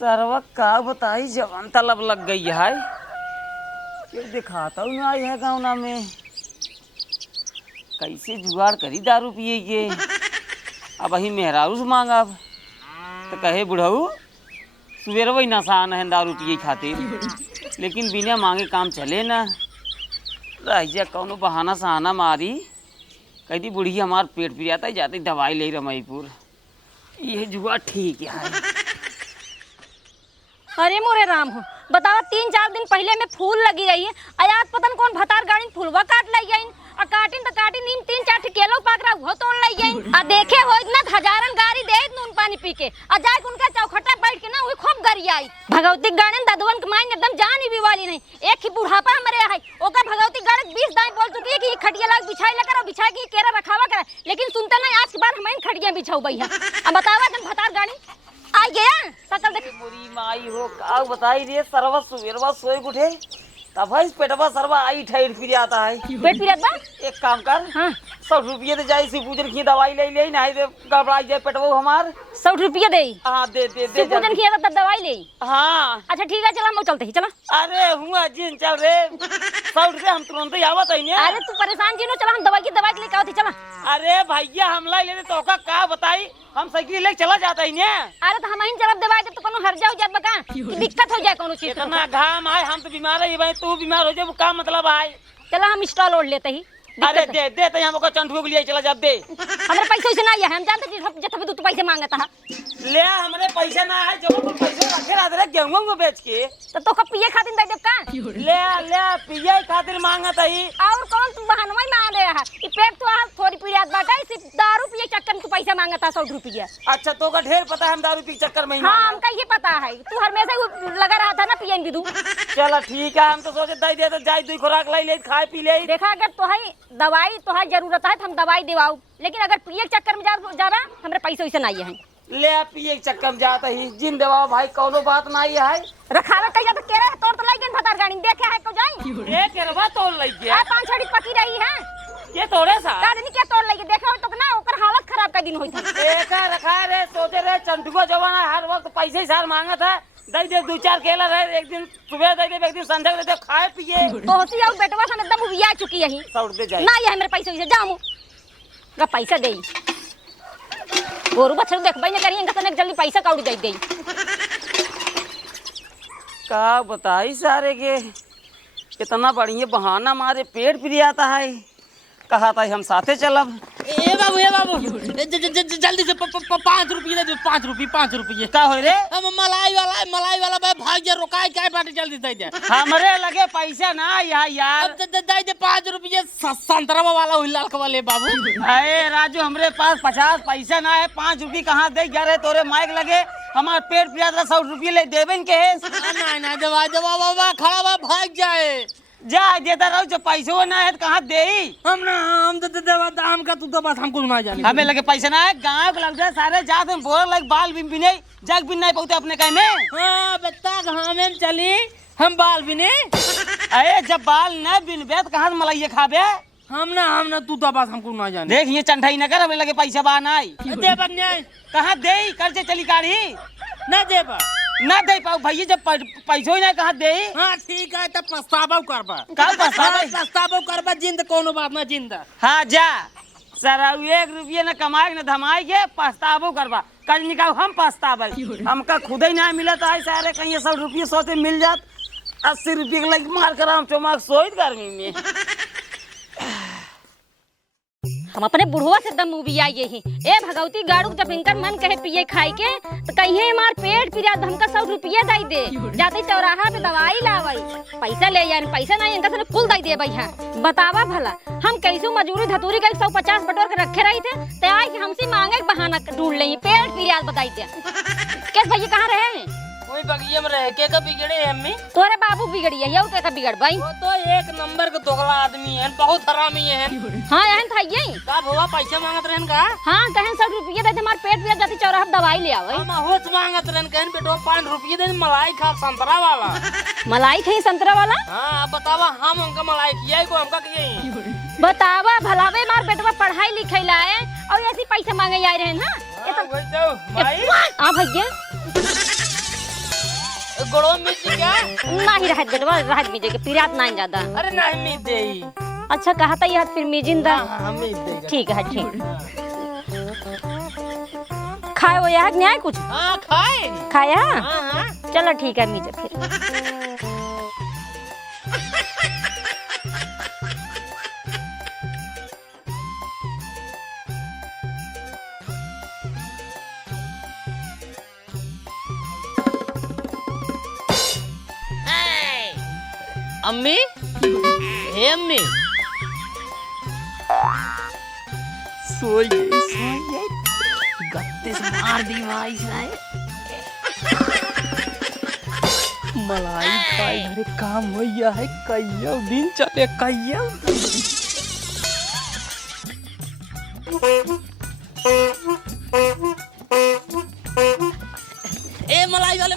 सरवा का बताई जवान तलब लग गई है। ये दिखाता हूँ आई है गाँव में कैसे जुगाड़ करी दारू पिए के। अब वही मेहरारू से मांगा तो कहे बुढ़ऊ सुबेर वही नशान है दारू पिए खातिर, लेकिन बिना मांगे काम चले ना। रह जा कौनो बहाना सहाना मारी कह दी बुढ़ी हमार पेट पिराता है जाती दवाई ले रमईपुर। ये जुआ ठीक है। अरे मोरे राम हो बतावा 3-4 दिन पहले में फूल लगी रही है आयात पतन कौन भतार गाड़ी फूलवा काट लाई गई और काटिन तो काटिन नीम 3-4 केलो पाक रहा वो तोड़ लाई गई आ देखे हो इतना हजारन गाड़ी दे नून पानी पी के आ जाए उनका चौखटा बैठ के ना वो खूब गरियाई भगवती गाड़न ददवन के माइन एकदम जान ही वाली नहीं। एक ही बुढ़ापा हमरे है ओका भगवती गाड़क 20 दाई बोल चुकी है कि खटिया लाग बिछाई ला कर बिछा के केरा रखावा कर, लेकिन सुनते नहीं आज के बाद हमें खटिया बिछाऊ भैया। अब बतावा तुम भतार गाड़ी आ गया सकल देख मोरी माई हो का बताई रे सरवा सुबेरवा सोए उठे तब इस पेटवा सरवा आई ठहर फिर आता है। पेट पिरत बा एक काम कर हां 100 रुपये दे जाई सी पूजन की दवाई ले ले नहीं दे गड़बड़ा जाए पेटवा हमार 100 रुपये दे। हां दे पूजन किया तब दवाई ले। हां अच्छा ठीक है चला हम चलते ही चला। अरे हुआ जिन चल रे 100 रुपये हम तुरंत ही आवत है ने। अरे तू परेशान जी नो चला हम दवाई के लेके आवत चला। अरे भैया हमला ले तो का बताई हम साइकिल लेके चला जाता ही ने। अरे तो हम ही जब दवाई दे तो कोनो हर जाओ जात बका दिक्कत हो जाए कोनो चीज इतना घाम है हम तो बीमार है भाई तू बीमार हो जाए का मतलब है। चला हम स्टॉल ओढ़ लेते ही। अरे दे तो हमको चंदू के लिए चला जा दे। हमरे पैसे से ना है हम जानते जब तू पैसे मांगता है ले हमरे पैसा ना है जब तू पैसे रखे रहा रे गेहूं में बेच के तो पिए खातिर दे देब का ले पिए खातिर मांगत है। और कौन तू बहानवा मांग रहा है ई पेट तो थोड़ी पियात बाटा सिर्फ दारू पिए चक्कर में तू पैसा मांगता 100 रुपया। अच्छा तो का ढेर पता है हम दारू पी के चक्कर में ही हां हमका ये पता है तू हमेशा लगा रहा था ना पियन भी दू। चलो ठीक है हम तो सोचे दे दे तो जाई दुई खुराक लाई ले खाए पी ले। देखा अगर तो है दवाई तो है जरूरत है तो हम दवाई दिवाऊ, लेकिन अगर पिए के चक्कर में जा रहा हमरे पैसे वैसे नहीं है। ले पिए के चक्कर में जाता ही जिन देवा भाई कोनो बात नहीं है। रखावे कहिया तो केरा तोड़ तो लाइगन भतार गाड़ी देखे है को जाई ए केरवा तोड़ लई गया आ 5 छड़ी पकी रही है ये तोड़े सा गाड़ी नहीं के तोड़ लई देखे हो तो ना ओकर हालत खराब का दिन होई था। एक रखा रे सोचे रे चंदुआ जवाना हर वक्त पैसे ही सार मांगत है दे दे 2-4 केला रहे एक दिन सुबह दे दे एक दिन संध्या दे दे खाए पिए पहुंची जाऊ बेटवा सन एकदम उबिया चुकी है 100 रुपए जाए ना ये मेरे पैसे से जामू का पैसा देई गोरु बछड़ देखबई न करी इनका तने जल्दी पैसा काउडी दे देई। का बताई सारे के इतना बढ़िया बहाना मारे पेट पिरियाता है कहा था हम साथे चलब। ए बाबू जल्दी से 5 रुपये दे दो 5 रुपये का हो रे हम मलाई वाला भाई भाग जा रोकाए क्या बाटे जल्दी दे दे हमरे लगे पैसा ना यार अब दे दे 5 रुपये संतरा वाला हुई लाल वाले बाबू। अरे राजू हमरे पास 50 पैसा ना है 5 रुपये कहाँ दे जा रहे तोरे माइक लगे हमार पेट पिया 100 रुपये ले देबे के ना दवा बाबा खड़ा बा भाग जाए जा देता रहो जब पैसों ना है तो कहाँ दे हम दवा दाम का तू तो बस हमको ना जाने हमें लगे पैसा ना है गाँव के लग सारे जाते हैं बोल लग बाल भी नहीं जग भी नहीं पहुँचते अपने कहीं में। हाँ बता हमें चली हम बाल बिने अरे जब बाल न बिनबे तो कहाँ मलाई खाबे हम ना तू तो बस हमको ना जाने देख ये चंठाई न कर हमें लगे पैसा बा नहीं दे बन्याय कहाँ दे कर्जे चली काढ़ी ना दे बा ना दे पाऊ भैया जब पैसों ही ना कहाँ दे। हाँ ठीक है तब पछतावा करबा का पछतावा करबा जिंद कोनो बात ना जिंद। हाँ जा सर 1 रुपये न कमाए न धमाए के पछतावो करबा कल निकाल हम पछतावे हमका खुद ही ना मिला तो ऐसा अरे कहीं 100 रुपये सोते मिल जात 80 रुपये के लगे मार कर हम चौमाक सोई गर्मी में। हम अपने बुढ़वा से दम उबिया यही ए भगवती गाड़ू जब इनकर मन कहे पिए खाई के तो कहिए हमार पेट पिरा हमका 100 रुपये दे दे जाते चौराहा पे दवाई लावई पैसा ले जाए पैसा नहीं इनका से कुल दे भैया बतावा भला हम कैसो मजूरी धतूरी का 150 बटोर के रखे रही थे तो आज हमसे मांगे बहाना ढूंढ ले पेट पिरा बताई थे कैसे भैया कहाँ रहे कोई बगिया में रह के का बिगड़े अम्मी तोरे बाबू बिगड़ी है ये का बिगड़ भाई वो तो एक नंबर का दोगला आदमी है बहुत हरामी है। हाँ यहन था ये का भवा पैसा मांगत रहन का हाँ कहन 100 रुपये दे हमार पेट पिया जाती चौराहा दवाई ले आवे हम होश मांगत रहन कहन बेटो 5 रुपये दे मलाई खा संतरा वाला मलाई खाई संतरा वाला। हाँ बतावा हम उनका मलाई किया को हमका किए बतावा भलावे मार बेटवा पढ़ाई लिखाई लाए और ऐसी पैसे मांगे आए रहे ना भाई आ भैया गोड़ो मिल क्या? नहीं रहत बेटवा रहत मीजे के पिरात नहीं ज्यादा। अरे नहीं मिल देई। अच्छा कहा था यार फिर मीजिंदा। हां मिल देगा। ठीक है ठीक। खाए वो यार नहीं आए कुछ? हां खाए। खाया? हां हां चलो ठीक है मीजे फिर। अम्मी हे अम्मी सोई गत्ते से मार दी भाई साहब मलाई खाई घरे काम होइया है कइयो दिन चले कइयो ए मलाई वाले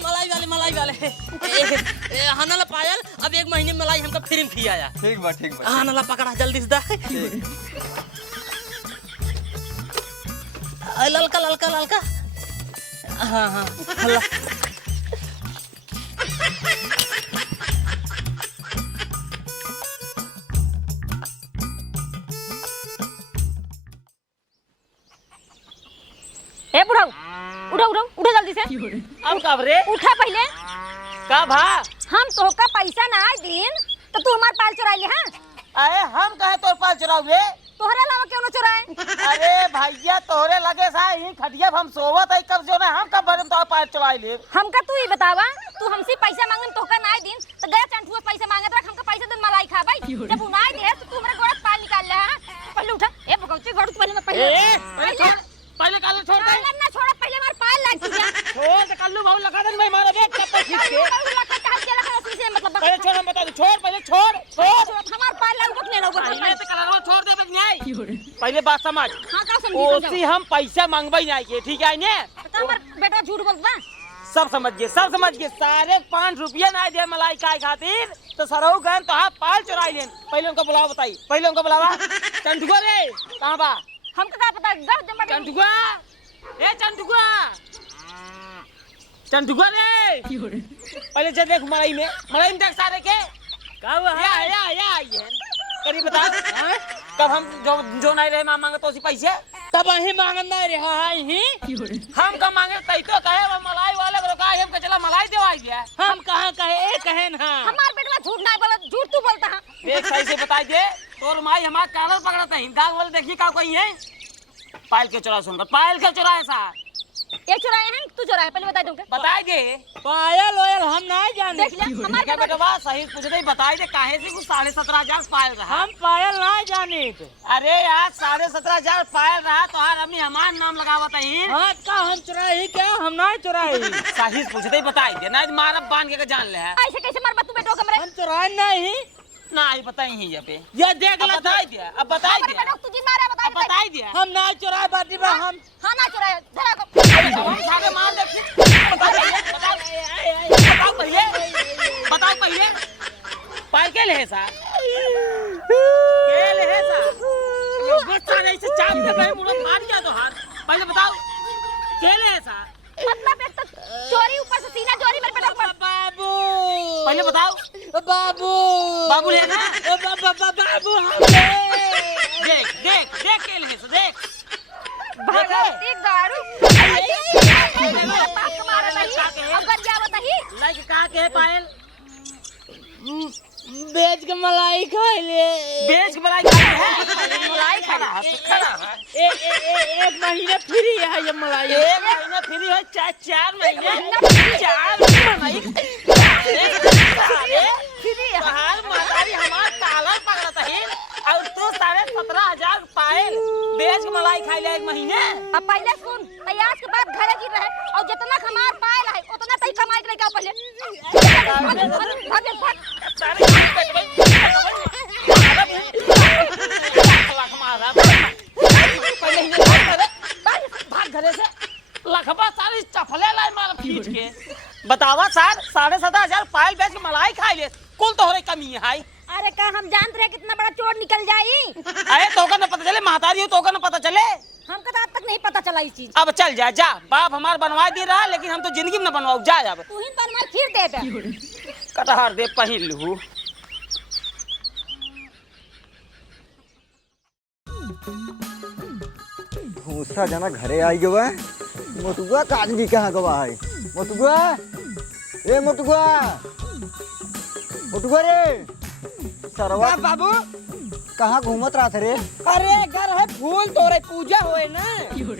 हनला पायल अब 1 महीने मलाई हमका फ्री में खियाया। ठीक बा हनला पकड़ा जल्दी से दा ललका हाँ हल्ला ए बुढ़ाऊ उठो जल्दी से। अब कब रे उठा पहले। का भा हम तोहका पैसा ना आए दिन तो तू हमार पाल चुरा ले। हाँ अरे हम कहे तोर पाल चुरावे? तोहरे अलावा क्यों ना चुराए? अरे भैया तोरे लगे सा ही खटिया हम सोवत है कब जो ना हम कब भरम तो पाल चुराई ले। हमका तू ही बतावा तू हमसे पैसा मांगन तोहका ना आए दिन तो गया चंठुआ पैसा मांगत रख हमका पैसा दिन मलाई खा भाई। जब उनाई दे तो तू हमरे गोड़ पाल निकाल ले। हां पहले उठा ए भगवती गोड़ पहले मैं पहले काल छोड़ दे ना छोड़ा पहले मार पाल लाग जा छोड़ दे कल्लू भाऊ लगा दे मैं मारे देख चप्पल खींच के मतलब पहले छोड़ हम बता दे छोड़ पहले छोड़ हमार पाल लाग बकने लगो पहले से कलरवा छोड़ दे नहीं पहले बात समझ। हां का समझी ओसी हम पैसा मांगबई नहीं के ठीक है ने हमर बेटा झूठ बोलता सब समझ गए सारे 5 रुपया ना दे मलाई काय खातिर तो सरहु गन तो हां पाल चुराई लेन। पहले उनको बुलाओ बताई पहले उनको बुलावा चंटुआ रे कहां बा हमका का पता गड़ दे चंटुआ ए चंटुआ रे पहले जे देख मलाई में देख सारे के का हुआ या ये करी बता कब हम जो नहीं रहे मांगे तो उसी पैसे तब ही मांगन नहीं रे हां ही हम का मांगे तई तो कहे मलाई वाले को का हम के चला मलाई देवाई दिया हम कहां कहे ए कहे ना हमार बेटवा झूठ नहीं बोलत झूठ तू बोलता हां देख सही से बताई दे तोर माई हमार कालर पकड़ता है दाग वाले देखी का कोई है पायल के चुरा सुनकर पायल के चुरा है सा ये चुराए हैं तू चुराए पहले बता दूंगा बताई दे पायल ओयल हम नहीं जाने देख ले हमार क्या बेटा सही पूछ दे बताई दे काहे से कुछ 17,500 पायल रहा हम पायल नहीं जाने अरे यार 17,500 पायल रहा तो हर अम्मी हमार नाम लगावत है हां का हम चुराई क्या हम नहीं चुराई सही पूछ दे बताई दे ना मारब बांध के जान ले है ऐसे कैसे मार तू बेटो कमरे हम चुराई नहीं ना ही बताई ही ये पे ये देख ले बताई दे अब बताई दे बेटो तुझे मारे बताई दे हम नहीं चुराई बाटी में हम हां ना चुराए जरा को सारे मार देखी बताओ पहले पायल के ले सा बच्चा नहीं से चाप के भाई मुड़ा फाड़ गया तो हाथ पहले बताओ के ले सा मतलब एक तो चोरी ऊपर से सीना चोरी मेरे बेटा ऊपर बाबू पहले बताओ बाबू लेना बाबू देख के ले से देख भगवती दारू मारे नहीं अगर जा बताही लाइक का के पायल बेच के मलाई खाई ले बेच के मलाई खाई है मलाई खाना है एक महीने फ्री है ये मलाई 1 महीना फ्री है 4 महीने 4 महीने फ्री है बाहर मातारी हमार कालर पकड़ता है और तू 17,500 पायल बेच के मलाई खाई ले 1 महीने। अब पहले सुन तैयार के बाद घरे जी रहे और जितना हमार पायल है उतना तई कमाई के लेके आओ पहले भाग सारे भाग घरे से लखबा सारी चफले लाई मार पीट के बतावा सर 17,500 पायल बेच के मलाई खाई ले कुल तो हो रही कमी है हाई अरे का हम जानते रहे कितना बड़ा चोर निकल जाई अरे तो का न पता चले महतारी हो तो का न पता चले हमको तो आज तक नहीं पता चला ये चीज। अब चल जा जा, बाप हमार बनवा दे रहा, लेकिन हम तो जिंदगी में न बनवाऊ। जा अब तू ही बनवाई फिर दे दे। कटहर दे पहिल लू। भूसा जना घरे आई गवा। मोटुआ काजनी कहाँ गवा है? मोटुआ, ए मोटुआ, मोटुआ रे सरवा बाबू कहाँ घूमत रहा थे रे? अरे घर है फूल तोरे पूजा होए ना।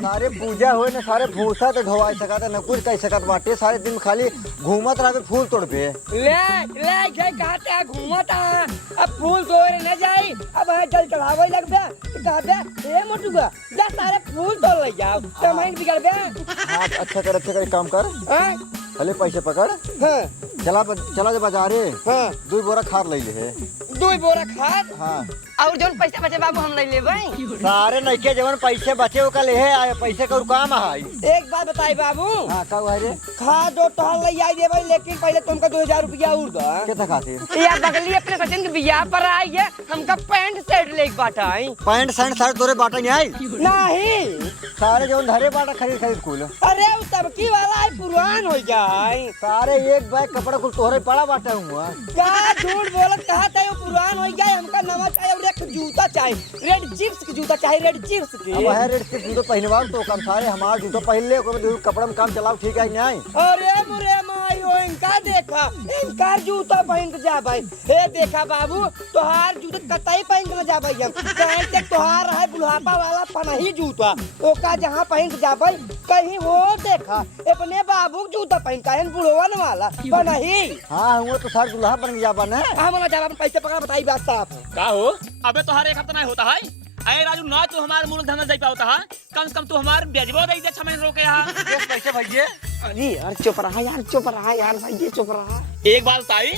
सारे पूजा होए न, सारे भूसा तो धोवाई सकत न कुछ कह सकत बाटे। सारे दिन खाली घूमत रहे फूल तोड़ पे। ले ले जे कहते हैं घूमत है, अब फूल तोड़े न जाई, अब है जल चढ़ावे लगबे तो कहबे ए मोटुआ जा सारे फूल तोड़ ले जाओ, पेमेंट बिगड़बे। हाँ अच्छा कर काम कर। हां पहले पैसे पकड़। हां चला जा बाजारे। हां 2 बोरा खाद ले ले। 2 बोरा खाद हाँ और जोन पैसा बचे बाबू हम ले लेबै। सारे नइके जवन पैसे बचे ओका ले आए। पैसे का काम है। एक बात बताई बाबू, हाँ का हुआ रे? खाद और टहल ले आई देबै, लेकिन पहले तुमका 2000 रुपया और दो। कितना खातिर? या बगली अपने सचिन के बियाह पर आई है, हमका पैंट शर्ट लेके बाटा आई। पैंट शर्ट सारे तोरे बाटा नहीं आई? नहीं सारे जो धरे बाटा खरीद कुल। अरे वो तबकी वाला है, पुरान हो जाए। सारे एक बैग कपड़ा कुल तोहरे पड़ा बाटा हुआ। क्या झूठ बोलत कहा था, वो पुरान हो जाए। हमका नवा चाहिए और एक जूता चाहिए, रेड चिप्स की जूता चाहिए, रेड चिप्स की। अब है रेड से जूतो पहनवा तो कम सारे हमार जूतो पहन ले कपड़ा में काम चलाओ ठीक है नहीं? अरे मुरे माई ओ इनका देखा, इनका जूता पहन के जा भाई। हे देखा बाबू, तोहार जूता कतई पहन के जा भाई। हम कहीं से तोहार है बुढ़ापा वाला पनही जूता, ओका जहां पहन के जा भाई। कहीं वो देखा अपने बाबू जूता पहन का है बुढ़वन वाला पनही। हाँ हुआ तो सारे दुल्हा बन गया बना। हम ना जा पैसे पकड़ा, बताई बात साफ का हो? अबे तोहार एक हफ्ता नहीं होता है। अरे राजू ना तू हमारे मूल धंधा दे पाता है, कम से कम तू हमारे बेजबो दे दे 6 महीने रोके यहाँ। पैसे भैया। अरे यार चुप रहा यार, चुप रहा यार भाई, ये चुप रहा। एक बात बताई,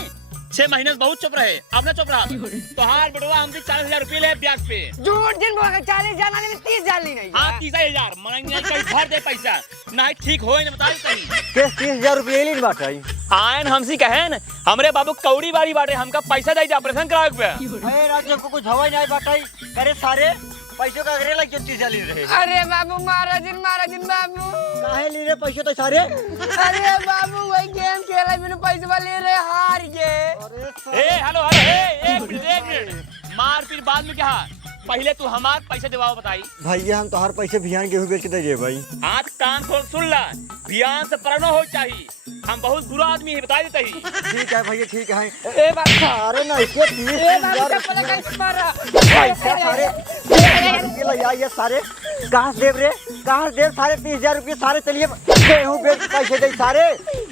6 महीने से बहुत चुप रहे, अब ना चुप रहा। तोहार बेटवा हमसे 40,000 रुपये ले ब्याज पे। झूठ जिन बोला 40,000 आने में 30,000 ली नहीं। हाँ 30,000 मांगेंगे, कहीं भर दे पैसा नहीं ठीक हो न बताई कहीं। केस 30,000 रुपये ली बाटा। आयन हमसी कहे न, हमरे बाबू कौड़ी बारी बाटे, हमका पैसा दे ऑपरेशन करावे पे। अरे राजू को कुछ हवा नहीं बाटा करे सारे पैसों का अगरे लग 30,000 ले रहे। अरे बाबू महाराज बाबू काहे ले रहे पैसे तो सारे? अरे बाबू वही गेम खेला मैंने पैसा ले रहे हार गए। ए हेलो हेलो, एक मिनट मारपीट बाद में क्या? पहले तू हमार पैसे दिवाओ बताई। भैया हम तोहार पैसे बिहान गेहूं बेच के दे दे भाई। हाथ कान खोल सुन ला, ध्यान से पढ़ना हो चाहिए। हम बहुत बुरा आदमी है बता देते ही। ठीक है भैया ठीक है। ए बाबू सारे नहीं के 30,000 पैसा सारे ये सारे कहाँ से देव रे? कहाँ से देव सारे 30,000 रुपये सारे? चलिए गेहूँ बेच के पैसे दे सारे।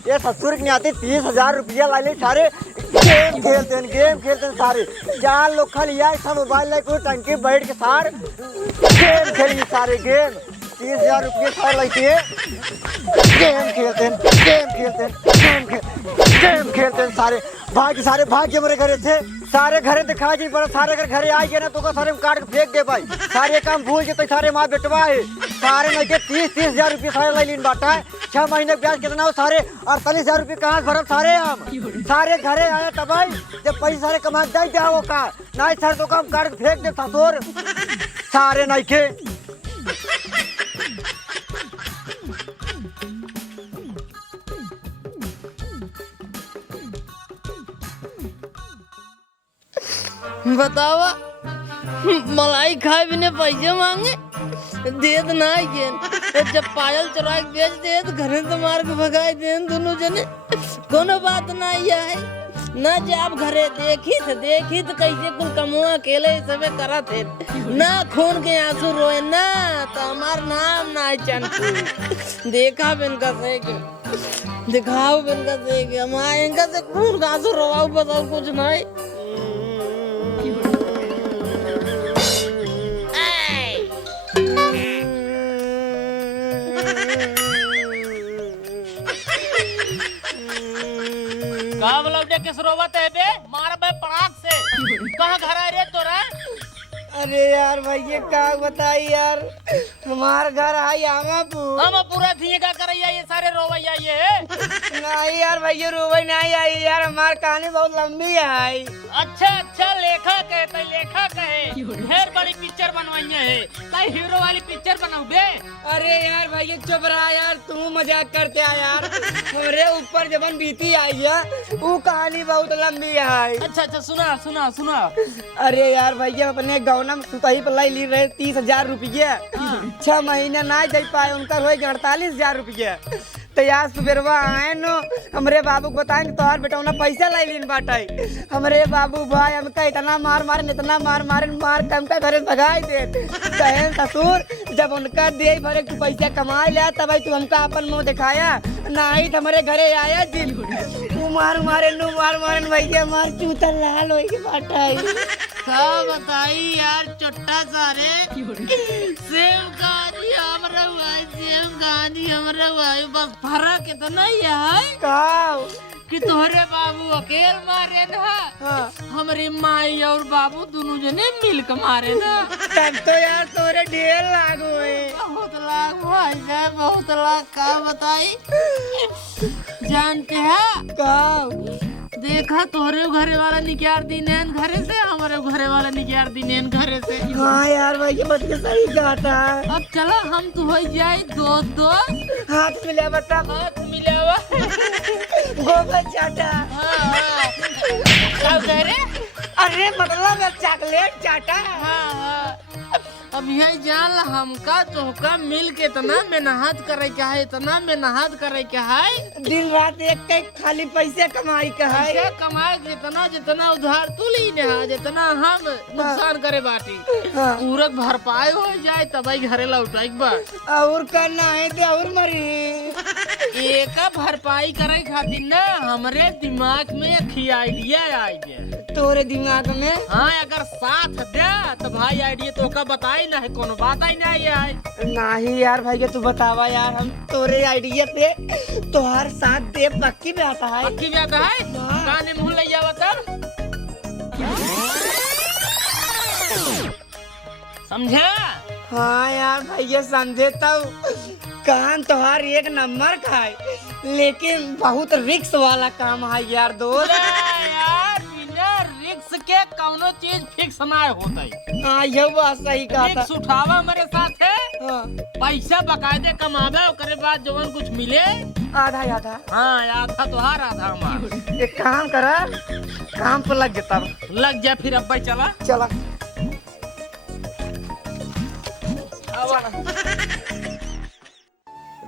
ये ससुर नहीं आते 30,000 रुपया ला ले सारे। गेम खेलते हैं सारे। 4 लोग खाली यार सब मोबाइल लेके टंकी बैठ के सारे गेम खेलिए सारे। गेम 30,000 रुपये सारे लगते हैं। गेम खेलते हैं सारे। सारे भाग्य मेरे घरे थे सारे। घरे दिखा जी पर सारे अगर घरे आ गए ना तो सारे काट के फेंक दे भाई। सारे काम भूल के तो सारे माँ बेटवा है सारे नहीं के 30,000 रुपये सारे लीन बांटा है। 6 महीने ब्याज कितना हो सारे? 48,000 रुपये कहाँ से भरब सारे? हम सारे घरे आया तब भाई जब पैसे सारे कमा दे जाओ का नहीं सर तो काम काट के फेंक दे ससुर सारे नहीं के। बतावा मलाई खाए बिना पैसे मांगे देत ना जब पायल चुरा के बेच दे तो घरे तो मार के भगाए दे दोनों जने। कोनो बात नहीं है ना जब घरे देखी तो कैसे कुल कमुआ अकेले सबे करा थे ना खून के आंसू रोए ना तो हमार नाम ना है चंपू। देखा बिनका से दिखाओ बिनका से हमारे इनका से खून का आंसू रोवाओ बताओ कुछ नहीं। कहाँ लौटे किस रोवत है बे? मार बे पराग से। कहाँ घर आ रे तोरा? अरे यार भैया क्या बताई यार, हमार घर आई आमापुर। हम पूरा दिए का करैया ये सारे रोवैया ये। नहीं यार भैया रोवई नहीं आई यार, हमार कहानी बहुत लंबी है। अच्छा लेखा कहे ढेर बड़ी पिक्चर बनवाइए है। भाई हीरो वाली पिक्चर बनाऊ बे। अरे यार भाई चुप रहा यार, तू मजाक करते आ यार। हमरे ऊपर जबन बीती आई है वो कहानी बहुत लंबी है। अच्छा सुना सुना सुना। अरे यार भैया अपने गौना में सुताई पलाई ली रहे 30,000 रुपये। 6 महीने ना दे पाए, उनका हो 48,000 रुपये। तो यार सुबेरवा आए नो हमरे बाबू को बताएंगे तोहार बेटा पैसा लाई लीन बाटे। हमरे बाबू भाई हमका इतना मार कम का घरे भगाई दे। कहे ससुर जब उनका दे भरे तू पैसा कमा लिया तब तू हमका अपन मुंह दिखाया, ना ही हमारे घरे आया जिन तू मार मारे भैया मार चूता लाल हो के बाटे। का बताई यार चुट्टा सारे सेम कहानी हमरा हुआ बस फर्क इतना ही है कि तोहरे बाबू अकेल मारे ना। हाँ। हमारी माई और बाबू दोनों जने मिल के मारे ना। तब तो यार तोरे ढेर लागू है। बहुत लाख भाई साहब, बहुत लाख। का बताई जानते हैं का देखा तोहरे घरे वाला निकाल दी नैन घरे से, हमारे घरे वाला निकाल दी नैन घरे से। हाँ यार भाई ये बात सही कहता है। अब चलो हम तो हो जाए दोस्त हाथ मिला बता, हाथ मिलावा। गोबर चाटा। क्या कह रहे? अरे मतलब चॉकलेट चाटा। हाँ। अब यही जान हमका तोहका मिल के इतना मेहनत करे के है, इतना मेहनत करे के है। दिन रात एक खाली पैसे कमाई का है। पैसा कमाए जितना जितना उधार तू ली ने जितना हम नुकसान करे बाटी पूरा भरपाई हो जाए तब घरे लौटाई बा। और करना है तो और मरी। एक भरपाई करे खातिर ना हमरे दिमाग में एक आइडिया आई गया। तोरे दिमाग में? हाँ अगर साथ दे तो भाई आइडिया तो का बताई ना है, कोनो बात ही नहीं है। नहीं यार भाई तू बतावा यार, हम तोरे आइडिया पे तोहार साथ दे पक्की बात है। पक्की बात है। गाने मुंह ले जावा तब समझा? हाँ यार भैया समझे तब। काम तोहार एक नंबर का है लेकिन बहुत रिक्स वाला काम है यार दोस्त। यार बिना रिक्स के कौनो चीज फिक्स ना होता है। हाँ ये बात सही कहा था। रिक्स उठावा मेरे साथ है। हाँ। पैसा बकायदे कमावे ओकरे बाद जवन कुछ मिले आधा आधा। हाँ आधा तोहार आधा हमार। एक काम करा, काम पर लग जाता। लग जा फिर अब भाई चला चला।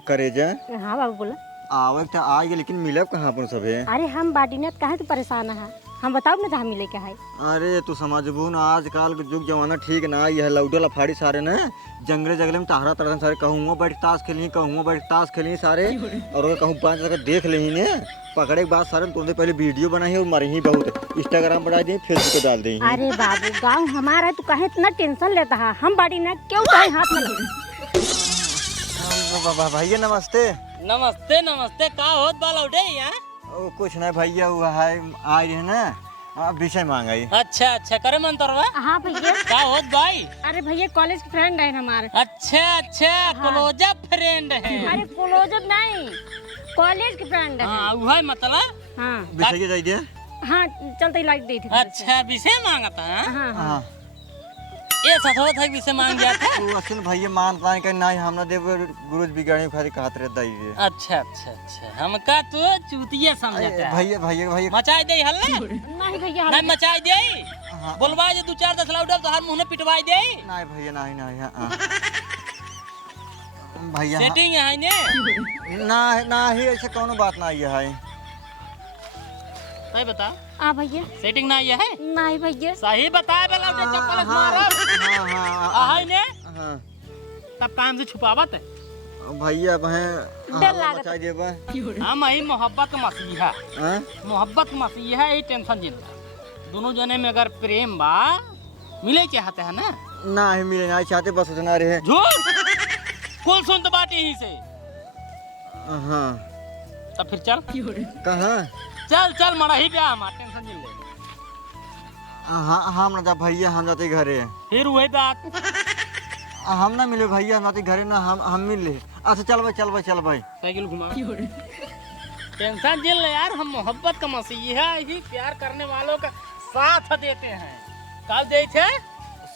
करेजा हाँ बाबू बोला। आवे तो आ गए लेकिन मिलब कहाँ पर सब है? अरे हम बाटीनेट काहे तू परेशान है, हम बताओ ना जहाँ मिले के है। अरे तू समझबू ना आजकल के जुग जमाना ठीक ना यह लौटे लफाड़ी सारे न जंगले जंगले में टहरा तरह सारे कहूँ बैठ ताश खेली सारे और कहूँ 5 जगह देख ली ने पकड़े के बाद सारे तुरंत पहले वीडियो बनाई और मरी ही बहुत इंस्टाग्राम बढ़ा दी फेसबुक पे डाल दी। अरे बाबू गाँव हमारा है, तू काहे इतना टेंशन लेता है? हम बाटीनेट क्यों कहीं हाथ में ले। भैया नमस्ते। नमस्ते नमस्ते। का होत बाल उठे यहाँ? कुछ नहीं भैया हुआ है आए रहे ना विषय मांगाई। अच्छा करे मन तरवा। हाँ भैया। का होत भाई? अरे भैया कॉलेज के फ्रेंड है हमारे। अच्छा क्लोजअप फ्रेंड है। अरे क्लोजअप नहीं, कॉलेज के फ्रेंड है। हाँ वही मतलब। हाँ विषय जाइए। हाँ चलते लाइट दी थी। अच्छा विषय मांगता है। हाँ हाँ ये सथवा था विषय मांग गया था। वो असल भैया मान पाए कि नहीं हमरा देव गुरुज बिगाड़ी खातिर कहत रहता है। अच्छा हमका तो चूतिया समझता है। भैया मचाई दे हल्ला। नहीं भैया नहीं मचाई दे। हाँ। बोलवा जे 2-4 लाउडब तो हर मुंह में पिटवाई दे। नहीं भैया नहीं हाँ। भैया सेटिंग है ने ना ही ऐसे कोनो बात ना है। सही बता। हाँ भैया। सेटिंग ना है। नहीं भैया। सही बताए बेला जे चप्पल मारब। हाँ है ने तब काम से छुपावत है। भैया अब डर लागत। मचाई देबे। हम ही मोहब्बत का मसीहा। हां मोहब्बत का मसीहा है, टेंशन जिंदा। दोनों जने में अगर प्रेम बा मिले चाहते हैं ना? ना ही मिले ना चाहते बस उतना रहे। झूठ कुल सुन तो बात यहीं से। हाँ तब फिर चल। कहाँ? चल मरा ही क्या हमारा टेंशन जिल ले। हाँ हम ना भैया हम जाते घरे। फिर वही बात। हम ना मिले भैया हम जाते घरे ना हम मिल ले। अच्छा चल भाई साइकिल घुमा। टेंशन जिल ले यार, हम मोहब्बत का मसीहा ही प्यार करने वालों का साथ देते हैं। कब दे थे?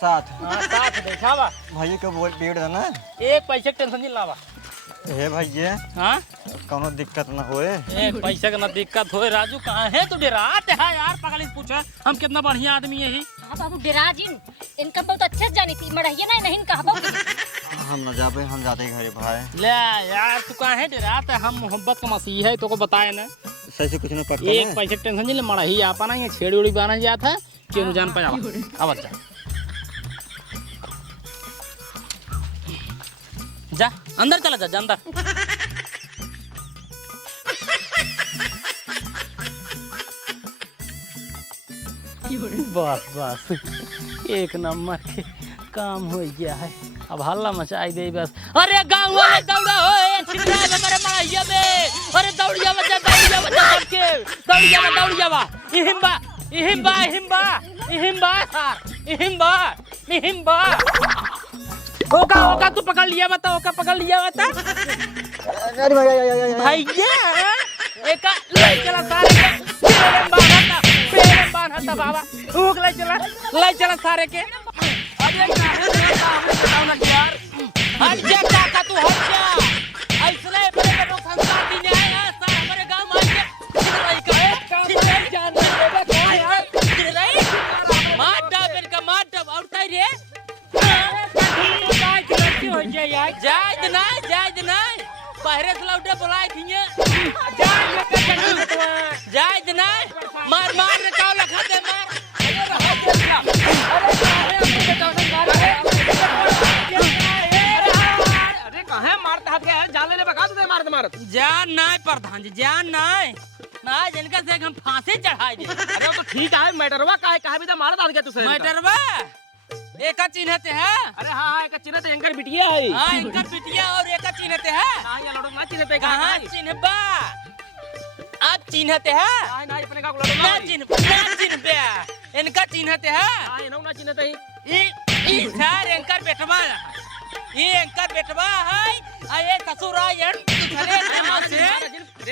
7 हाँ 7 देखा बा भैया के बोल पेड़ है ना। एक पैसे के टेंशन नहीं लावा। हे भैया हाँ कोनो दिक्कत ना होए। एक पैसे का ना दिक्कत होए। राजू कहाँ है? तू डराते है यार, पगली से पूछा हम कितना बढ़िया आदमी है ही। हाँ बाबू डेरा जिन इनका बहुत अच्छे से जानी थी मढ़िया ना नहीं कहा बाबू। हम न जाबे, हम जाते ही घरे भाई। ले यार तू कहाँ है? डराते हम मोहब्बत का मसीह है, तो को बताए ना। सही से कुछ नहीं पड़ता एक पैसे की टेंशन नहीं ले, मड़ा ही आपा ना ये छेड़ी उड़ी बाना जाता है क्यों जान पाया। अब जा जा अंदर चला जा अंदर। बस बस एक नंबर के काम हो गया है। अब हल्ला मचाई दे बस। अरे गाँव वाले दौड़ा हो छिटरा है हमारे मड़ाइया में। अरे दौड़िया बच्चा सबके दौड़िया इहिम्बा इहिम्बा इहिम्बा इहिम्बा इहिम्बा इहिम्बा। ओका तू पकड़ लिया बता, ओका पकड़ लिया बता। अरे भैया एका ले चला सारे के पेड़म बांधता बाबा। ऊक ले चला सारे के। अरे बताओ ना यार, हट जा काका तू हट जा। ऐसले बड़े बड़े संसार दिन आए हैं सर हमारे गांव में के जान देबे क्या यार मार डाल का मार डाल और तई रे हो जाए यार। जायद ना पहरे से लौटे बुलाए थिए। जायद ना मार रे काव लखा दे मार। अरे कहाँ मारता हाथ गया जान ले बका दे मारत। जान ना प्रधान जी, जान ना जिनका से हम फांसी चढ़ाए दे। अरे तो ठीक है मैटरवा कहा भी तो मारत हाथ गया तू। मैटरवा एका चिन्हते है। अरे हाँ एक चिन्हत एंकर बिटिया है। हाँ इनका बिटिया और एका चिन्हते है। हाँ ये लड़ो ना चिन्हत है कहाँ चिन्हबा? आप चिन्हते है ना अपने का लड़ो ना चिन्हबे इनका चिन्हते है। हाँ ये ना चिन्हत है। ई सर एंकर बेटवा ये एंकर बेटवा है। ये ससुरा ये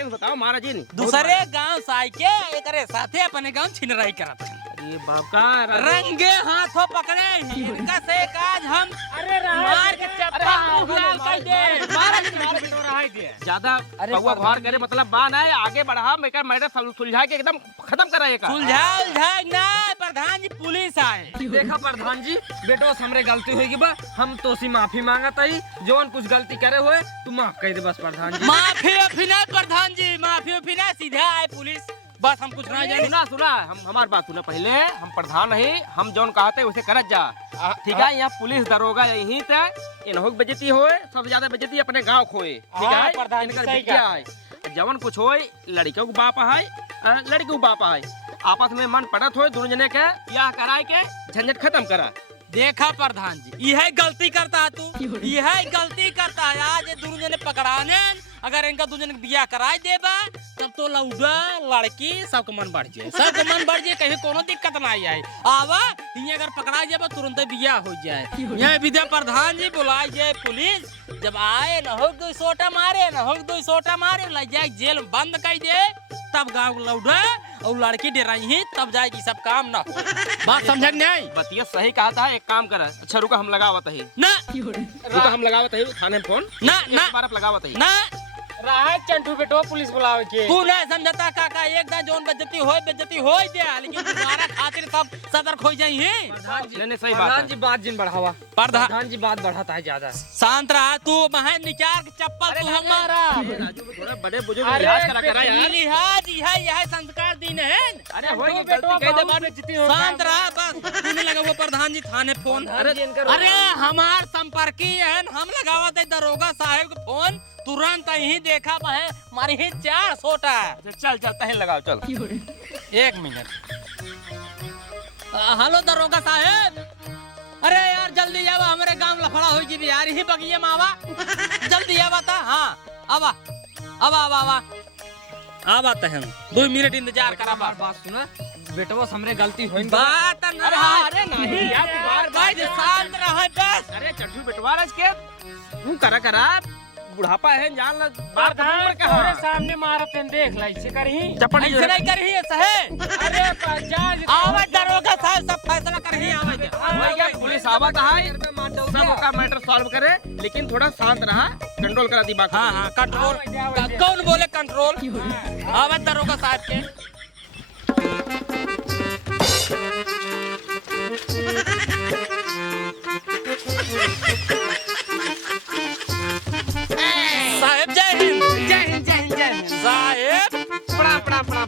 बताओ महाराज जी दूसरे गांव साई के एकरे साथे अपने गांव छिनराई करत है। ये बाबा रंगे हाथों पकड़े इनका से काज हम मार के चप्पा लाल कर दे। महाराज ज्यादा कौवा घर करे मतलब बान है आगे बढ़ा मैटर सुलझा के एकदम खत्म कराए का। सुलझा ना प्रधान जी पुलिस आए। देखा प्रधान जी बेटो हमरे गलती होगी बा हम तो सी माफी मांगत है। जोन कुछ गलती करे हुए तू माफ कर दे बस प्रधान जी। माफी ना प्रधान जी माफी ना सीधा आए पुलिस बस हम कुछ ना जाने। सुना हम हमार बात सुना पहले हम प्रधान है हम जोन कहते वैसे करत जा ठीक है। यहाँ पुलिस दरोगा यहीं थे इनहो बेजती होए सबसे ज्यादा बेजती अपने गांव खोए ठीक है। प्रधान जी सही है जवन कुछ होए लड़कियों को बाप है लड़की को बाप है आपस में मन पड़त हो दोनों जने के ब्याह कराए के झंझट खत्म करा। देखा प्रधान जी यह गलती करता है तू, यह गलती करता है। आज ये दोनों जने पकड़ाने अगर इनका दोनों जने बियाह कराए देबा तब तो लौड़ा लड़की सबका मन बढ़ जाए, सबका मन बढ़ जाए कहीं कोनो दिक्कत ना आए। आवा ये अगर पकड़ा जाए तुरंत बियाह हो जाए। यहाँ विद्या प्रधान जी बुलाए जाए पुलिस जब आए न हो दो सोटा मारे ले जाए जेल में बंद कर दे तब गाँव लौड़ा और लड़की डराई ही तब जाएगी सब काम ना। बात समझ नहीं? बतिया सही कहा था एक काम कर। अच्छा रुका हम लगावत है ना रुका हम लगावत है थाने में फोन ना बार लगावत है ना राहत चंटू बेटो पुलिस बुलावे के तू ना समझता काका एक दा जोन बेइज्जती हो दे लेकिन तुम्हारा खातिर सब सतर्क हो जाई है। नहीं सही बात है। जी बात जिन बढ़ावा प्रधान जी बात बढ़ाता है ज्यादा। शांत रहा तू महन निचार के चप्पल तू हमारा थोड़ा बड़े बुजुर्ग लिहाज करा यार। लिहाज यह संस्कार दिन है। अरे हो ये गलती कह दे बाद में जितनी हो शांत रहा बस तूने लगा वो प्रधान जी थाने फोन। अरे हमार संपर्की है हम लगावा दे दरोगा साहब को फोन तुरंत ही देखा है मारी ही 4 सोटा। चल तहन लगाओ चल 1 मिनट। हेलो दरोगा साहब अरे यार जल्दी आवा हमारे गांव लफड़ा होगी यार ही बगिए मावा जल्दी आवा था। हाँ आवा तहन 2 मिनट इंतजार करा। बात सुना बेटवा हमरे गलती होइन बात अरे नहीं यार बार शांत रह बस। अरे चट्टू बेटवा रज के तू करा बुढ़ापा है जान ला बार प्रधान तोरे सामने मारत हैं देख ला इसे करही चपड़ ऐसे नहीं करही है सहे अरे जा आवे दरोगा साहब सब फैसला करही आवे पुलिस आवा कहा है सब का मैटर सॉल्व करे लेकिन थोड़ा शांत रहा कंट्रोल करा दी बात हां हां कंट्रोल कौन बोले कंट्रोल आवे दरोगा साहब के साहब जय हिंद जय हिंद जय हिंद जय हिंद। साहब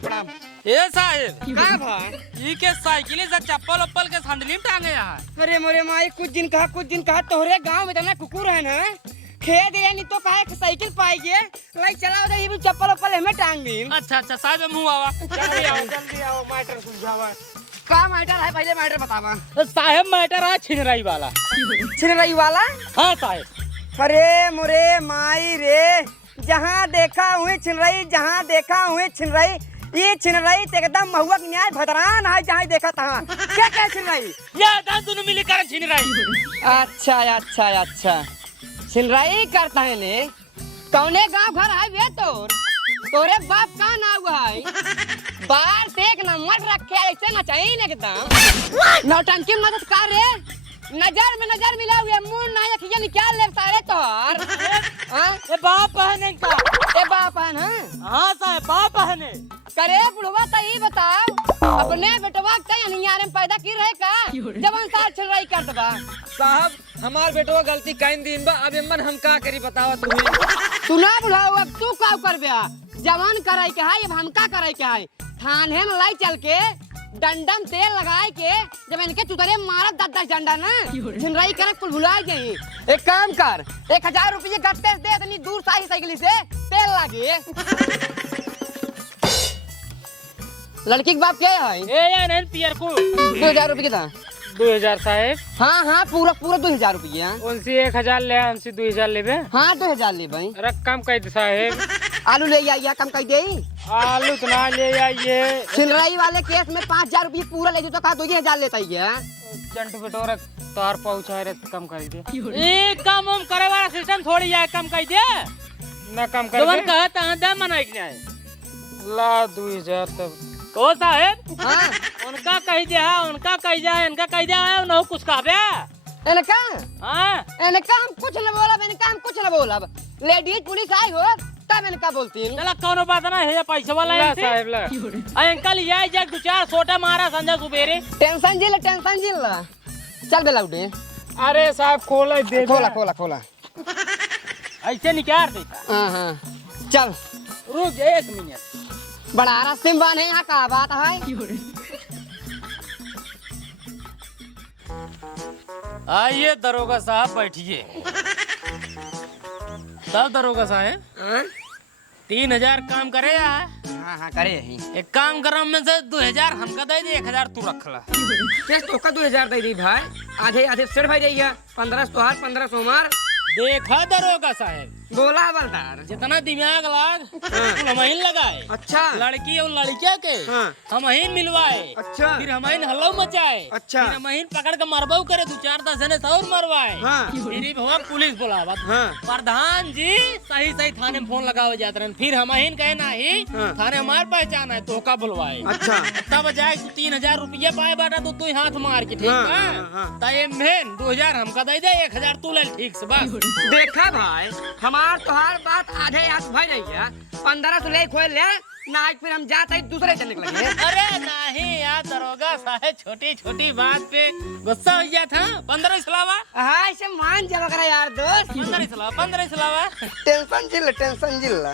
प्रणाम। ए साहब का भाई ई के साइकिल से चप्पल उप्पल के संडली में टांगे यहाँ अरे मोरे माई कुछ दिन कहा तोहरे गांव में इतना कुकुर है ना खेत गया नहीं तो काहे कि साइकिल पाएंगे लाई चला उधर ये भी चप्पल उप्पल हमें टांग दी। अच्छा साहब मुंह आवा जल्दी आओ मैटर सुलझावा का मैटर है पहले मैटर बतावा। साहब मैटर है छिनराई वाला छिनराई वाला हाँ साहब अरे मोरे माई रे जहाँ देखा हुए छिनराई जहाँ देखा हुए छिनराई ये छिनराई तो एकदम महुआ के न्याय भदरान है जहाँ देखा तहाँ क्या छिनराई ये दान दोनों मिली कर छिनराई अच्छा छिनराई करता है ने कौने गांव घर है वे तोरे बाप का ना हुआ है बाल देख ना मत रखे ऐसे ना चाहिए ना एकदम नौटंकी मदद कर रे नजर में नजर मिला हुआ मुंह ना अखिया निकाल ले सारे तोर हां ये बाप बहन का ए बाप है ना हाँ साहब बाप बहन करे बुढ़वा तो ये बताओ अपने बेटवा के अनियारे में पैदा की रहे का जवन साल छिनराई कर दबा साहब हमार बेटवा गलती काइन दिन बा अब एमन हम का करी बतावा तुम्हें सुना बुढ़ाओ अब तू का कर बे जवान कराई के है अब हम का कराई के है थाने में लाई चल के डंडम तेल लगाए के जब इनके चुतरे मारत 10 डंडा ना छिनराई करे कुल भुला गई। एक काम कर 1000 रुपये गत्ते दे इतनी दूर साही साइकिल से तेल लागे। लड़की के बाप क्या है ए या नहीं पियर को 2000 रुपये कितना 2000 साहब हाँ पूरा 2000 रुपया उनसे 1000 ले हमसे 2000 लेबे हाँ 2000 ले भाई रकम कह दे साहब आलू ले आइया कम कर दे आलू तो ना ले आइए छिनराई वाले केस में 5000 रुपये पूरा ले तो कहा 2000 लेता ही है चंटू बेटोरा तार पहुंचा रे कम कर दे ये काम हम करे वाला सिस्टम थोड़ी है कम कर दे ना कम कर जवन दे कहता है दम मना के नहीं ला 2000 तब तो साहब हाँ उनका कह दिया उनका कह दिया इनका कह दिया ना कुछ कहबे इनका हां इनका हम कुछ न बोलब इनका हम कुछ न बोलब लेडीज पुलिस आई हो तब इनका बोलती चला कोनो बात ना है पैसा वाला ला इनसे साहब ला अंकल ये जा 2-4 सोटा मारा संजय सुबेरे टेंशन जिल चल बेला उठे अरे साहब खोला दे खोला ऐसे निकाल देता हाँ चल रुक 1 मिनट बड़ा रस्ते में बांधे यहाँ का बात है आइए दरोगा साहब बैठिए तब दरोगा साहब 3000 काम करे यार हाँ करे ही एक काम कर में से 2000 हमका दे दे 1000 तू रख ला कैसे तो का 2000 दे दी भाई आधे सेठ भाई जाइए 1500 तोहार 1500 मार देखा दरोगा साहब बोला हवलदार जितना दिमाग लाग हम ही लगाए अच्छा लड़की और लड़किया के हाँ। हम ही मिलवाए अच्छा फिर हम ही हल्लो मचाए अच्छा। फिर हम ही पकड़ के मरबाऊ करे 2-4 जने और मरवाए हाँ। फिर भवा पुलिस बुलावा हाँ। प्रधान जी सही थाने में फोन लगावे जाते रहे फिर हम ही कहे नहीं हाँ। थाने हमार पहचान है तो का बुलवाए अच्छा तब जाए 3000 रुपया पाए बाटा तो तू हाथ मार के ठीक हाँ, है हाँ। ताए मेन 2000 हमका दे दे 1000 तू ले ठीक से बस देखा भाई हमार तोहार बात आधे हाथ भाई रही है 1500 ले खोल ले ना फिर हम जाते ही दूसरे चलने के लगे अरे नहीं यार दरोगा साहब छोटी छोटी बात पे गुस्सा हो गया था 15 सलावा हाँ इसे मान जा वगैरह यार दोस्त 15 सलावा टेंशन जिल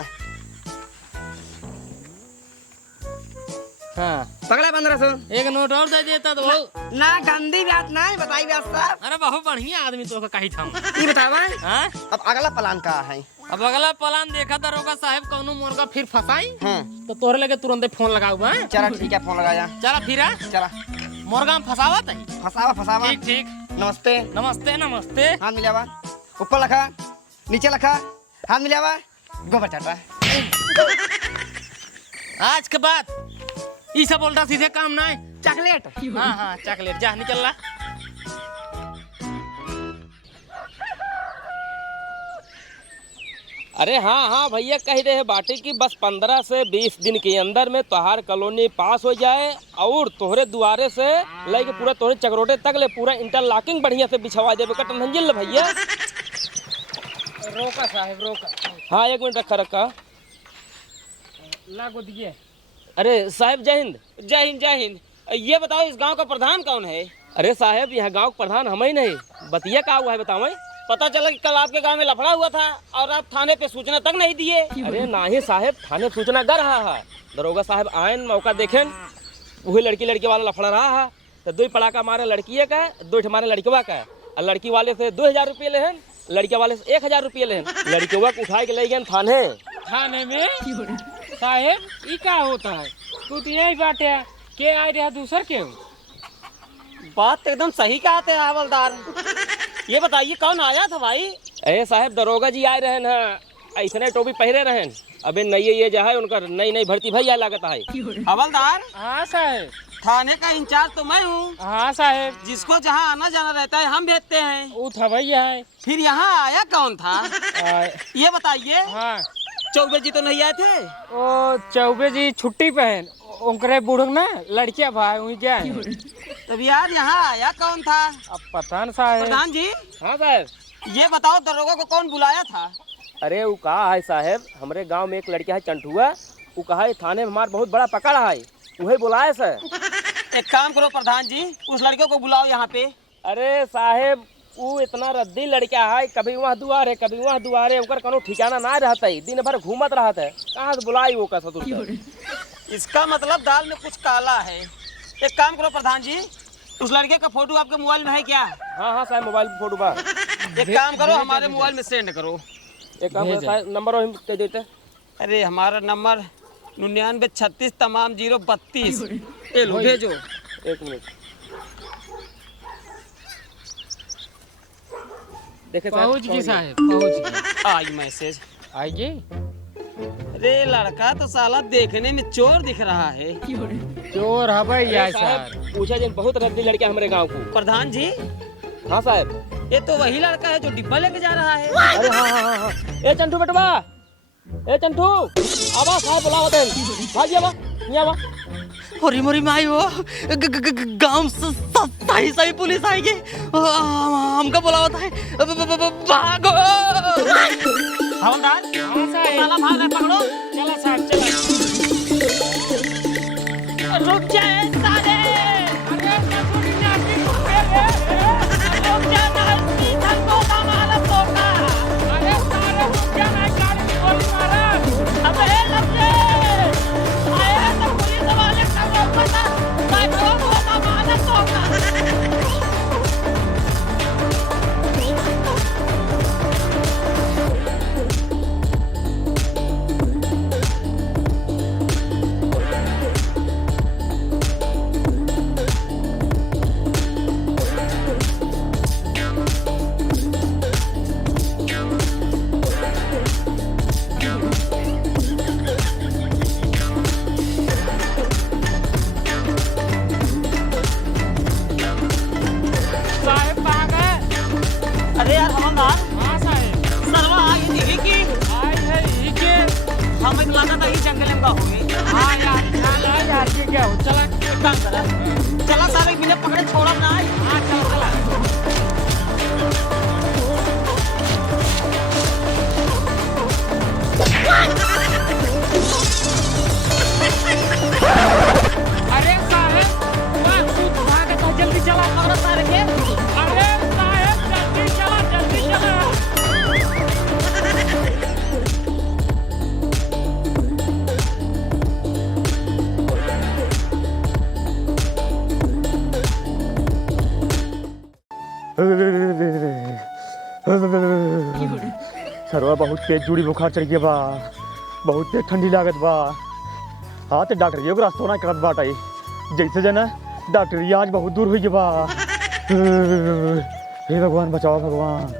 हाँ पकड़ा 1500 एक नोट और दे देता तो बहुत ना गंदी बात ना बताई बात साहब अरे बहुत बढ़िया आदमी तो का कही था ये बतावा हाँ अब अगला प्लान का है अब अगला प्लान देखा दरोगा साहब कौनो मुर्गा फिर फंसाई हाँ तो तोरे लगे तुरंत फोन लगाऊ बा चला ठीक है फोन लगाया चला फिर चला मुर्गा में फंसावत है फसावा ठीक ठीक नमस्ते नमस्ते हाथ मिलावा ऊपर रखा नीचे रखा हाथ मिलावा गोबर चाटा आज के बाद ये सब बोलता सीधे काम ना है चॉकलेट हाँ चॉकलेट जा निकल ला अरे हाँ हाँ भैया कह रहे हैं बाटी की बस 15 से 20 दिन के अंदर में तोहार कॉलोनी पास हो जाए और तोहरे दुआरे से लेके पूरा तोहरे चकरोटे तक ले पूरा इंटरलॉकिंग बढ़िया से बिछवा देवे कटन हंजिल भैया। रोका साहब रोका। हाँ 1 मिनट रखा। लागो दिए। अरे साहब जय हिंद। जय हिंद जय हिंद। ये बताओ इस गांव का प्रधान कौन है? अरे साहब यहाँ गांव का प्रधान हम ही नहीं, बतिया का हुआ है बताओ। पता चला कि कल आपके गांव में लफड़ा हुआ था और आप थाने पे सूचना तक नहीं दिए। अरे नहीं साहब थाने सूचना कर रहा है, दरोगा साहब आयन मौका देखें वही लड़की वाला लफड़ा रहा है तो 2 पड़ाका मारे लड़की का 2 मारे लड़कवा का और लड़की वाले से 2000 रुपये ले लड़के वाले से 1000 रुपये ले लड़कवा को उठा के ले गए थाने में। साहब ये क्या होता है? तू तो यही बाटे के आए रहा दूसर के? बात एकदम सही कहते हैं हवलदार। ये बताइए कौन आया था भाई? अरे साहब दरोगा जी आए रहे ना, ऐसने टोपी पहरे रहे। अबे नई ये जो है उनका नई भर्ती भैया लागत है। हवलदार। हाँ साहब। थाने का इंचार्ज तो मैं हूँ। हाँ साहब। जिसको जहाँ आना जाना रहता है हम भेजते हैं। वो था भैया है। फिर यहाँ आया कौन था? ये बताइए। हाँ चौबे जी तो नहीं आए थे? ओ चौबे जी छुट्टी पे हैं, उनके बुढ़ ना लड़कियां भाई वही जाए। तब यार यहाँ आया कौन था? अब पता न साहब। प्रधान जी। हाँ साहब। ये बताओ दरोगा को कौन बुलाया था? अरे वो कहा है साहब हमारे गांव में एक लड़का है चंटुआ, वो कहा है थाने में हमारा बहुत बड़ा पकड़ है, वही बुलाया सर। एक काम करो प्रधान जी, उस लड़के को बुलाओ यहाँ पे। अरे साहब वो इतना रद्दी लड़का है, कभी वहाँ दुआरे कभी वहाँ दुआरे, उनका कोनो ठिकाना ना रहता है, दिन भर घूमत रहता है। कहाँ से बुलाई वो का ससुर? इसका मतलब दाल में कुछ काला है। एक काम करो प्रधान जी, उस लड़के का फोटो आपके मोबाइल में है क्या? हाँ हाँ साहब मोबाइल फोटो बा। एक काम करो हमारे मोबाइल में सेंड करो। एक काम करो साहब नंबर वही कह देते। अरे हमारा नंबर 9936 तमाम 032। ये लो भेजो। 1 मिनट देखे पहुँच गई साहब, पहुँच गई। I message. आइए। अरे लड़का तो साला देखने में चोर दिख रहा है। चोर है भैया साहब। पूछा जी बहुत रद्दी लड़का हमारे गांव को। प्रधान जी। हाँ साहब। ये तो वही लड़का है जो डिब्बा लेके जा रहा है। अरे हाँ। ए चंटू बेटवा, ए चंटू आवा साहब बुलावत है, भाग आवा यहाँ आवा। होरी मोरी माई वो गांव से सही पुलिस आएगी, हमका बुलावत है, भागो। हवलदार। हाँ साहब। साला भाग रहा, पकड़ो। चला साहब चला। रुक जाए साले। अरे ससुर जाती रुक रुक जा ना, सीधा तोता मारा तोता। अरे सारे रुक जा ना, गाड़ी में गोली मारा। अबे लग जा। आए तो पुलिस वाले सब लोग पता, साइकिल तोता मारा तोता। साहब कहाँ गए? अरे यार हवलदार, हाँ साहब। सरवा ये देखी कि आई है ये के। हम एक लगा था ये जंगल में होंगे। हाँ यार यार ये क्या हो? चला एक काम करा, चला सारे बिना पकड़े छोड़ा ना। हाँ चला। अरे साहब तू भाग तो जल्दी चला, पकड़ो सारे के। अरे साहब जल्दी चला जल्दी चला। सरवा बहुत तेज जुड़ी बुखार चढ़ गया बा, बहुत तेज ठंडी लागत बा। हाँ तो डॉक्टर ये रास्ता ना करत बाटाई, जैसे जना डॉक्टर आज बहुत दूर हो गया बा। हे भगवान बचाओ भगवान।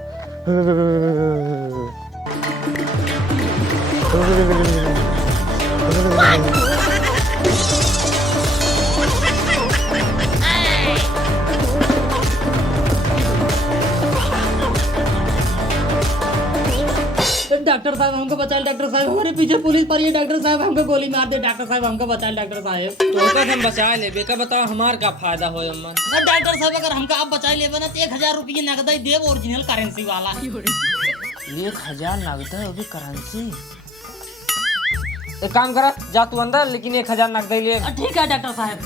डॉक्टर साहब हमको बचाए, डॉक्टर साहब हमारे पीछे पुलिस पड़ी है, डॉक्टर साहब हमको गोली मार दे, डॉक्टर साहब हमको बचाए, डॉक्टर साहब। तो का हम बचा ले बेका, बताओ हमार का फायदा हो अम्मा। डॉक्टर साहब अगर हमको आप बचाए लेबे ना तो 1000 रुपये नगद ही देव, ओरिजिनल करेंसी वाला। 1000 नगद है, वो भी करेंसी। एक काम करा, जा तू अंदर, लेकिन 1000 नगद ही ले। ठीक है डॉक्टर साहब।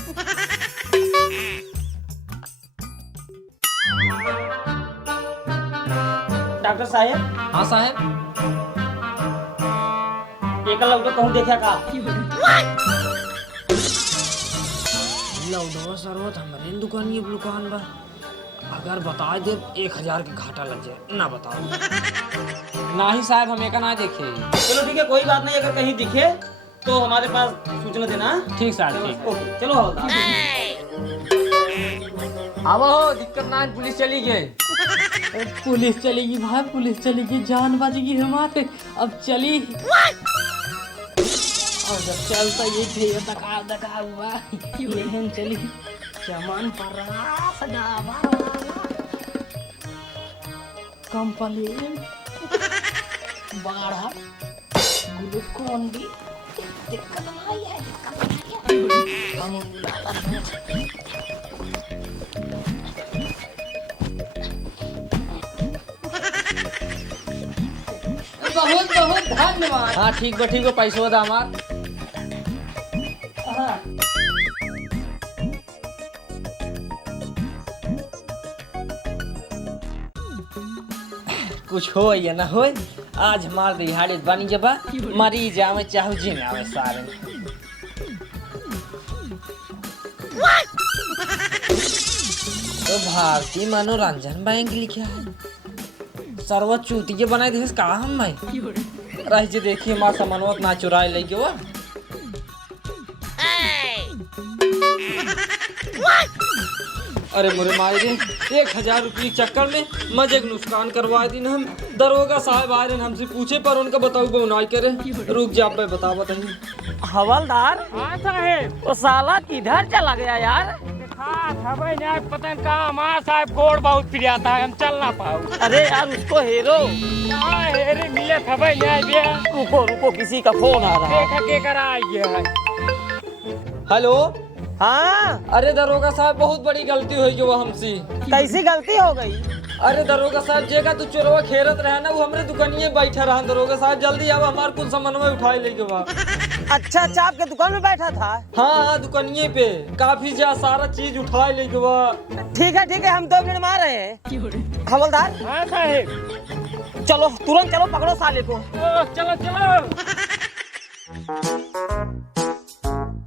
डॉक्टर साहब। हाँ साहब। एक लौटो कहूँ देखा का? लौडवा सरवत हमारे दुकान ये दुकान बा, अगर बता दे 1000 के घाटा लग जाए। ना बताओ। ना ही साहब, हम एक ना देखे। चलो ठीक है, कोई बात नहीं, अगर कहीं दिखे तो हमारे पास सूचना देना। ठीक साहब, ठीक। ओके चलो हवलदार। अब हो दिक्कत ना है, पुलिस चली गई। पुलिस चलेगी भाई, पुलिस चलेगी, जान बचेगी हमारे। अब चली और जब चलता ये थे दका हुआ ये चली चमन पर सजावा कंप्लेन बाढ़ा ग्लूकोन भी दिक्कत नहीं है, बहुत बहुत धन्यवाद। हाँ ठीक बा, पैसो दा हमार। कुछ हो या ना हो, आज हमार दिहाड़ी बनी जबा, मरी जावे चाहे जी में आवे सारे। तो भारतीय मनोरंजन बैंक लिखा है, सर्वोच्च चूतिये बनाए थे का हम भाई रह जे देखिए माँ सामानवत ना चुराए लेके वो। अरे मोरे माए रे, 1000 रुपये चक्कर में मजे के नुकसान करवा दी हम। दरोगा साहब आए हमसे पूछे पर उनका बताओ बनाई करे। रुक जा भाई, बता बताइए। हवलदार। हाँ साहब। वो साला किधर चला गया यार? पता कहाँ माँ साहब गोड़ बहुत पिरियाता है, हम चल ना पाओ। अरे यार उसको हेरो हेरे मिले था भाई। रुको रुको, किसी का फोन आ रहा है। देखा के करा है। हेलो। हाँ अरे दरोगा साहब, बहुत बड़ी गलती हुई जो हमसे। कैसी गलती हो गई? अरे दरोगा साहब, जेगा तू चोरवा खेरत रहे ना, वो हमरे दुकानिए बैठा रहा। दरोगा साहब जल्दी अब हमार कुल सामान में उठाए लेके बा। अच्छा अच्छा, आपके दुकान में बैठा था? हाँ दुकानिए पे काफी ज्यादा सारा चीज उठाए लेके बा। ठीक है, हम 2 मिनट में आ रहे हैं। हवलदार। हाँ साहब। चलो तुरंत चलो, पकड़ो साले को। चलो चलो।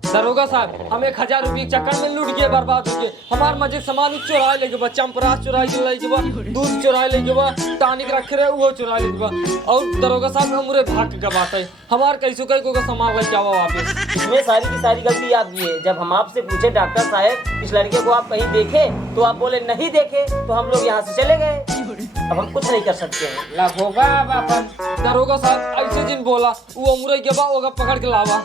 दरोगा साहब, हम 1000 रुपये के चक्कर में लूट गए, बर्बाद हो गए। हमार मजे सामान चुराए लेके बा, चंपरास चुराए लेके बा, दूध चुराए लेके बा, टानिक रखे रहे वो चुराए लेके बा। और दरोगा साहब हमरे भाग का बात है, हमार कैसो कई को सामान लेके आवा वापस। इसमें सारी की सारी गलती आपकी है। जब हम आपसे पूछे डॉक्टर साहब इस लड़के को आप कहीं देखे, तो आप बोले नहीं देखे, तो हम लोग यहाँ से चले गए। अब हम कुछ नहीं कर सकते हैं। दरोगा साहब ऐसे जिन बोला, वो उमरे के बा होगा पकड़ के लावा।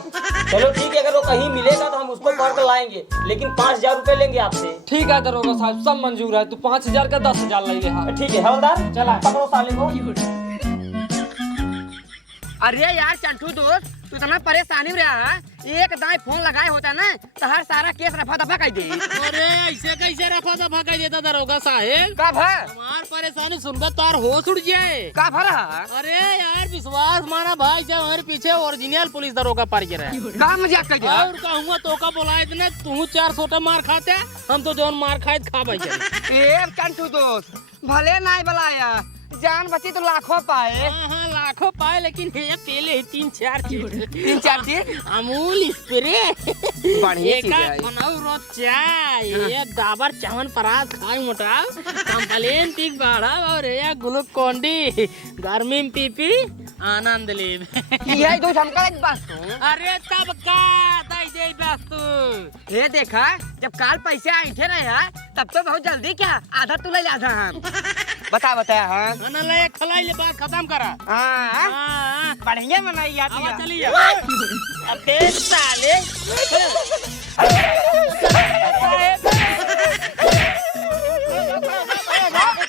चलो ठीक है, अगर वो कहीं मिलेगा तो हम उसको पकड़ कर लाएंगे, लेकिन 5000 रुपए लेंगे आपसे। ठीक है दरोगा साहब, सब मंजूर है। तू 5000 का 10,000 ले ले। ठीक है हवलदार, चला पकड़ो साले को। अरे यार चंटू दोस्त, तू इतना परेशानी में रहा है, एक दाएं फोन लगाए होता ना तो हर सारा केस रफा दफा कर दे। अरे ऐसे कैसे रफा दफा कर देता दरोगा साहब? का भा? हमार परेशानी सुनकर तार होश उड़ जाए। का भरा? अरे यार विश्वास माना भाई, जब हमारे पीछे ओरिजिनल पुलिस दरोगा पर गिरा है। का मजाक कर दिया? और कहूँगा तो का बोलाए इतने, तू 4 सोटा मार खाते, हम तो जोन मार खाए खा भाई। ए चंटू दोस्त, भले नहीं बुलाया, जान बची तो लाखों पाए। हाँ लाखों पाए, लेकिन ये पहले ही 3-4 चीज अमूल स्प्रे बढ़िया चीज है। रोज चाय, एक डाबर चावल परात खाए मोटा, कंप्लेन टिक बढ़ा, और एक ग्लूकोन डी गर्मी में पी आनंद ले। ये दोस्त हमका एक बात सुन। अरे तब का दई दे बस तू। ये देखा, जब काल पैसे आए रहे यार, तब तो बहुत जल्दी क्या आधा तू ले आधा हम। बता हाँ ना ले खलाई ले, बात खत्म करा। हाँ बढ़िया बनाई यार। चलिए अबे साले,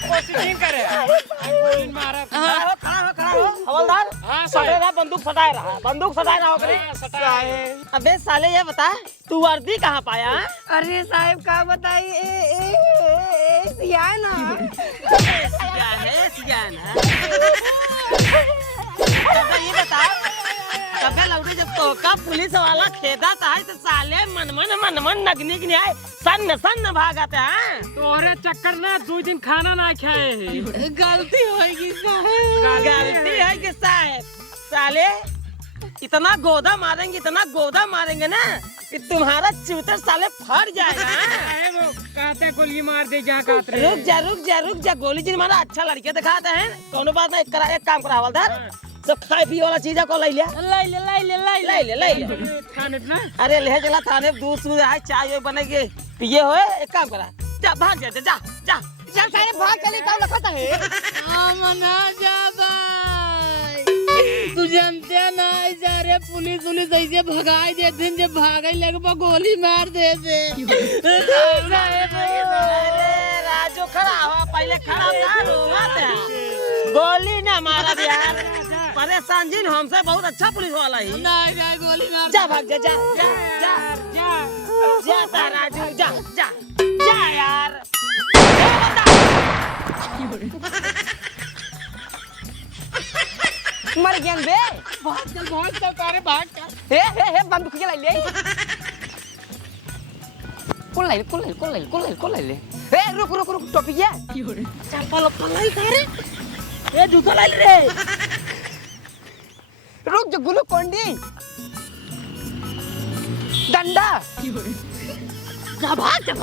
कोशिश करे। हवलदार। हाँ बंदूक सटाए रहा, बंदूक सटाए रहा ओकरे। साहेब अबे साले ये बता तू वर्दी कहाँ पाया? अरे साहेब का बताई सियान सियान है। अबे ये बता कबे लौटे जब तोका पुलिस वाला खेदा था तो साले मनमन नगनी के आए सन भागते हैं। तोहरे चक्कर ना 2 दिन खाना ना खाए हैं। गलती होगी साहब, गलती है कि साहब साले इतना गोदा मारेंगे ना कि तुम्हारा चूतर साले फट जाएगा। कहते गोली मार दे जहाँ काट रुक जा गोली जी हमारा अच्छा लड़के दिखाते हैं। कोनो बात नहीं, एक काम करा हवलदार सब खाए पिए वाला चीज को ले ले। थाने ना। अरे ले चला थाने, दूध सूध आए चाय बनेगी पिए हो। एक काम करा जा भाग जा साहेब भाग चले काम रखता है। मना जा भाई, तू जानते ना जा रे पुलिस ऐसे भगाई देते हैं, जब भागे लगे गोली मार देते। अरे राजू खड़ा हुआ, पहले खड़ा था गोली ना मारा यार। परेशान जी हमसे बहुत अच्छा पुलिस वाला ही नहीं गोली मार। जा भाग जा राजू जा यार। मर गया बे। बहुत चल तारे भाग का। हे बंदूक ले ले। कौन ले। ए रुक टोपिया। चप्पल पलाई करे ए जूता ले रे। रुक जो ग्लूकोंडी डंडा। जा भाग चल